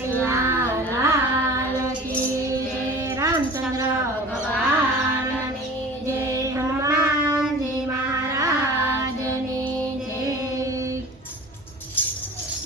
લાલ કી જય, રામચંદ્ર ભગવાનની જય, હનુમાનજી મહારાજની જય.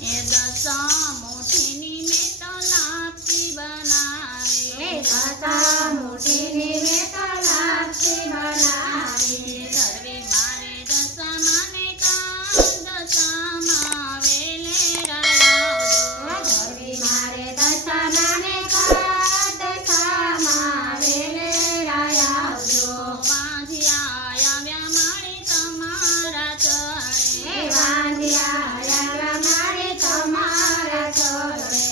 એ દશા મુઠ્ઠીની મેં તો લાપસી બનાવી, દશા મુઠ્ઠીની મેં તો લાપસી બનાવી. ધરવી મારે દશામાં ને કાન દશામાં વેલે રાવજો. ધરવી મારે દશામાં ને કાન દશામાં વેલે આવજો. વાંધિયા આવ્યા મારી તમારા ચરણે, વાંધિયા આવ્યા મારે તમારા ચરણે.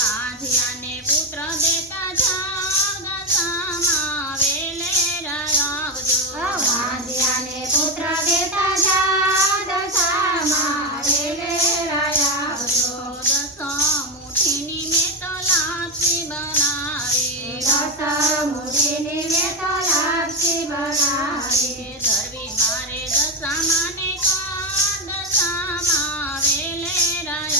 વાંધિયાને પુત્ર દેતા જાવ દશામાં વેલે રાવજો. વાંધિયાને પુત્ર દેતા જા દશામાં વેલે આવજો. દશા મુઠ્ઠીની મેં તો લાપસી બનાવી, દશા મુઠ્ઠીની મેં તો લાપસી બનાવી. ધરવી મારે દશામાં ને કાન દશામાં વેલે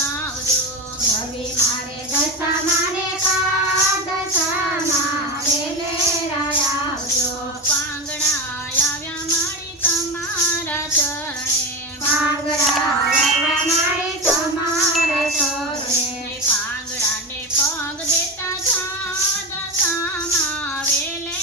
આવજો. ધરવી મારે દશામાં ને કાન દશામાં વેલે આવજો. પાંગડા આવ્યા મારી તમારા ચરણે, પાંગડા આવ્યા મારે તમારા ચરણે. પાંગડાને પગ દેતા જા દશામાં વેલે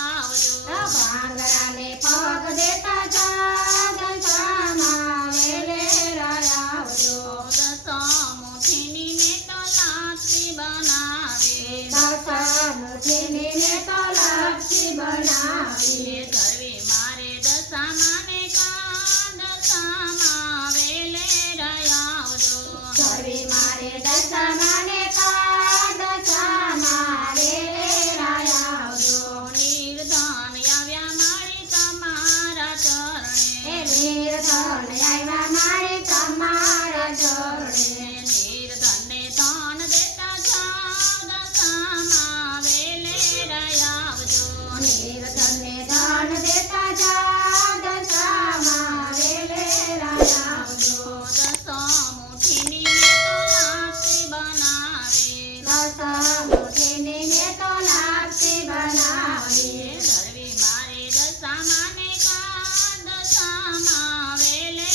આવજો. પાંગડાને પગ દેતા જા દશામાં વેલે આવજો. દશા મુઠ્ઠીની મેં તો લાપસી બનાવી, દશા મુઠ્ઠીની મેં તો લાપસી બનાવી. ધરવી મારે દશામાં ને કાન દશામાં વેલે આવજો. ધરવી મારે દશામાં ને કાન દશામાં વેલે આવજો. નિર્ધન આવ્યા મારી તમારા ચરણે, નિર્ધન આવ્યા મારે તમારા ચરણે. નિર્ધનને ધન દેતા જા દશામાં વેલે આવજો. નિર્ધનને દાન દેતા જા દશામાં વેલે આવજો. દશા મુઠ્ઠીની મેં તો લાપસી બનાવી, દશા મુઠ્ઠીની મેં તો લાપસી બનાવી. ધરવી મારે દશામાં ને કાન દશામાં વેલે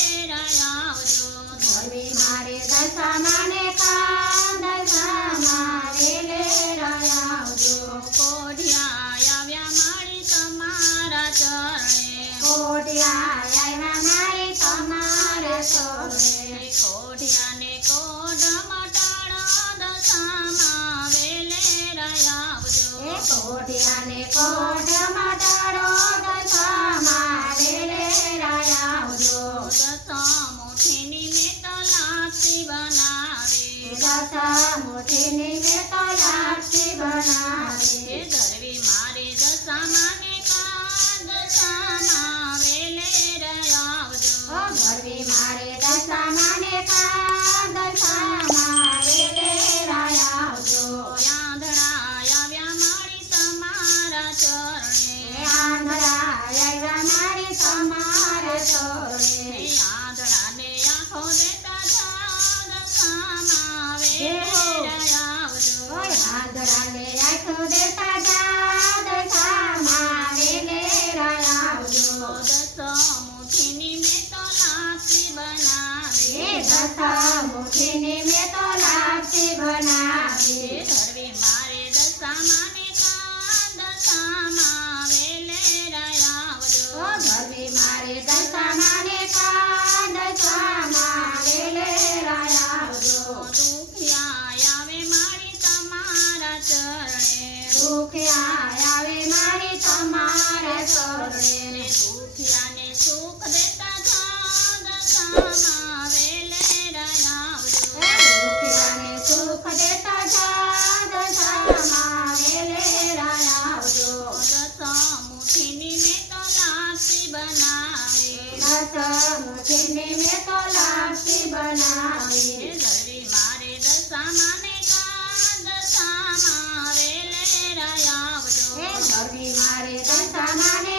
આવજો. ધરવી મારે દશામાં ને કાન દશામાં વેલે આવજો. કોઢિયા આવ્યા મારી તમારા ચરણે, કોઢિયા આવ્યા મારે તમારે ચરણે. કોઢિયાને કોઢ મટાડો દશામાં વેલે આવજો. કોઢિયાને કોઢ મટાડો દશામાં વેલે આવજો. દશા મુઠ્ઠીની મેં તો લાપસી બનાવી, દશા મુઠ્ઠીની મેં તો લાપસી બનાવી. ધરવી મારે દશામાં ને કાન દશામાં વેલે આવજો. ધરવી મારે દશામાં ને કાન દશામાં વેલે આવજો. આંધળા આવ્યા મારી તમારા ચરણે, આંધળા આવ્યા મારે તમારા ચરણે. આંધળાને આંખો દેતા જા દશામાં વેલે આવજો. આંધળાને આંખો દેતા જા દશામાં વેલે આવજો. દશા મુઠ્ઠીની મેં તો લાપસી બનાવી, દશા મુઠ્ઠીની મેં તો લાપસી બનાવી. ધરવી મારે દશામાં ને કાન દશામાં વેલે આવજો. ધરવી મારે દશામાં ને કાન દશામાં વેલે આવજો. દુખિયા આવે મારી તમારા ચરણે, દુખિયા આવે મારી તમારા ચરણે. દુખિયાને સુખ દેતા જા દશામાં વેલે આવજો. દુખિયાને સુખ દેતા જા દશામાં વેલે આવજો. દશા મુઠ્ઠીની મેં તો લાપસી બનાવી, દશા મુઠ્ઠીની મેં તો લાપસી બનાવી. ધરવી મારે દશામાં ને કાન દશામાં વેલે આવજો. ધરવી મારે દશામાં ને